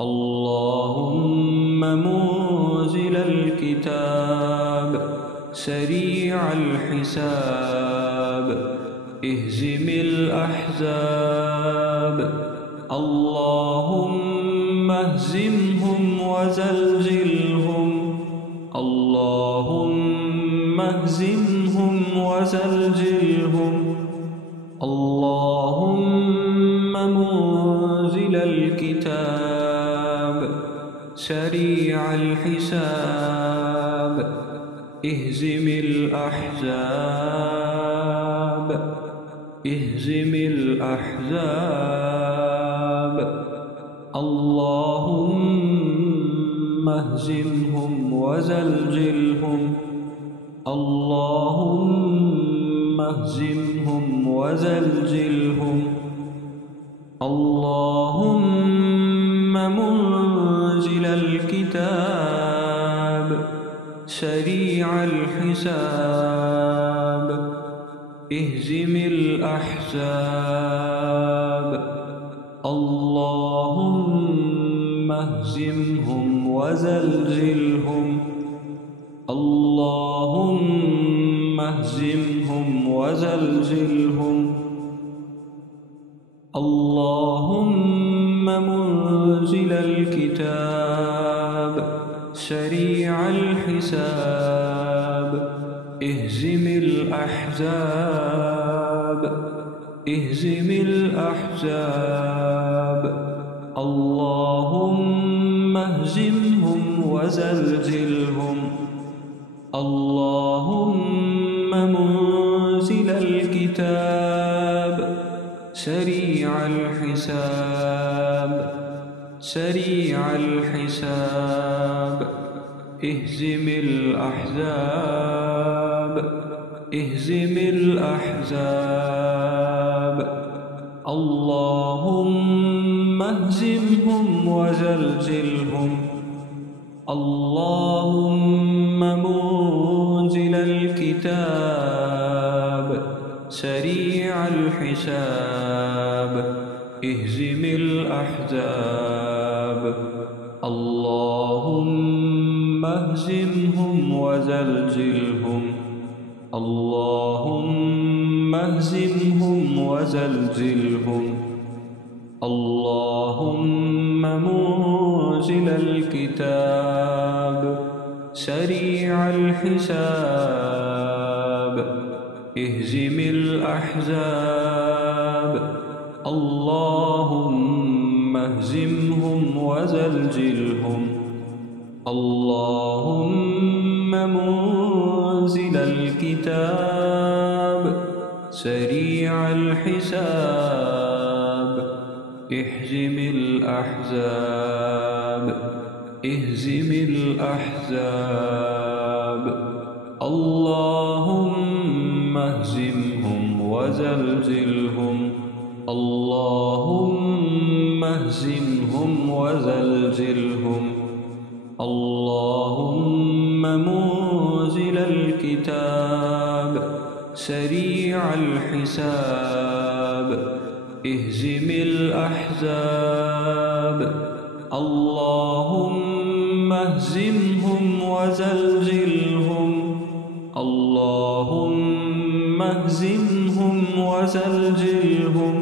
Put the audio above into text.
اللهم منزل الكتاب سريع الحساب اهزم الأحزاب اللهم اهزمهم وزلزلهم اللهم اهزمهم وزلزلهم اللهم منزل الكتاب سريع الحساب اهزم الأحزاب اهزم الأحزاب اللهم اهزمهم وزلزلهم اللهم اهزمهم وزلزلهم اللهم منزل الكتاب سريع الحساب اهزم الأحزاب اللهم اهزمهم وزلزلهم اللهم اهزمهم وزلزلهم اللهم منزل الكتاب سريع الحساب اهزم الأحزاب اهزم الأحزاب اللهم اهزمهم وزلزلهم اللهم منزل الكتاب سريع الحساب سريع الحساب اهزم الأحزاب اهزم الأحزاب اللهم اهزمهم وزلزلهم اللهم منزل الكتاب سريع الحساب اهزم الأحزاب اللهم اهزمهم وزلزلهم اللهم اهزمهم وزلزلهم اللهم منزل الكتاب سريع الحساب اهزم الأحزاب اللهم اهزمهم وزلزلهم اللهم منزل الكتاب سريع الحساب اهزم الأحزاب اهزم الأحزاب اللهم اهزمهم وزلزلهم اللهم اهزمهم وزلزلهم اللهم منزل الكتاب سريع الحساب اهزم الأحزاب اللهم اهزمهم وزلزلهم اللهم اهزمهم وزلزلهم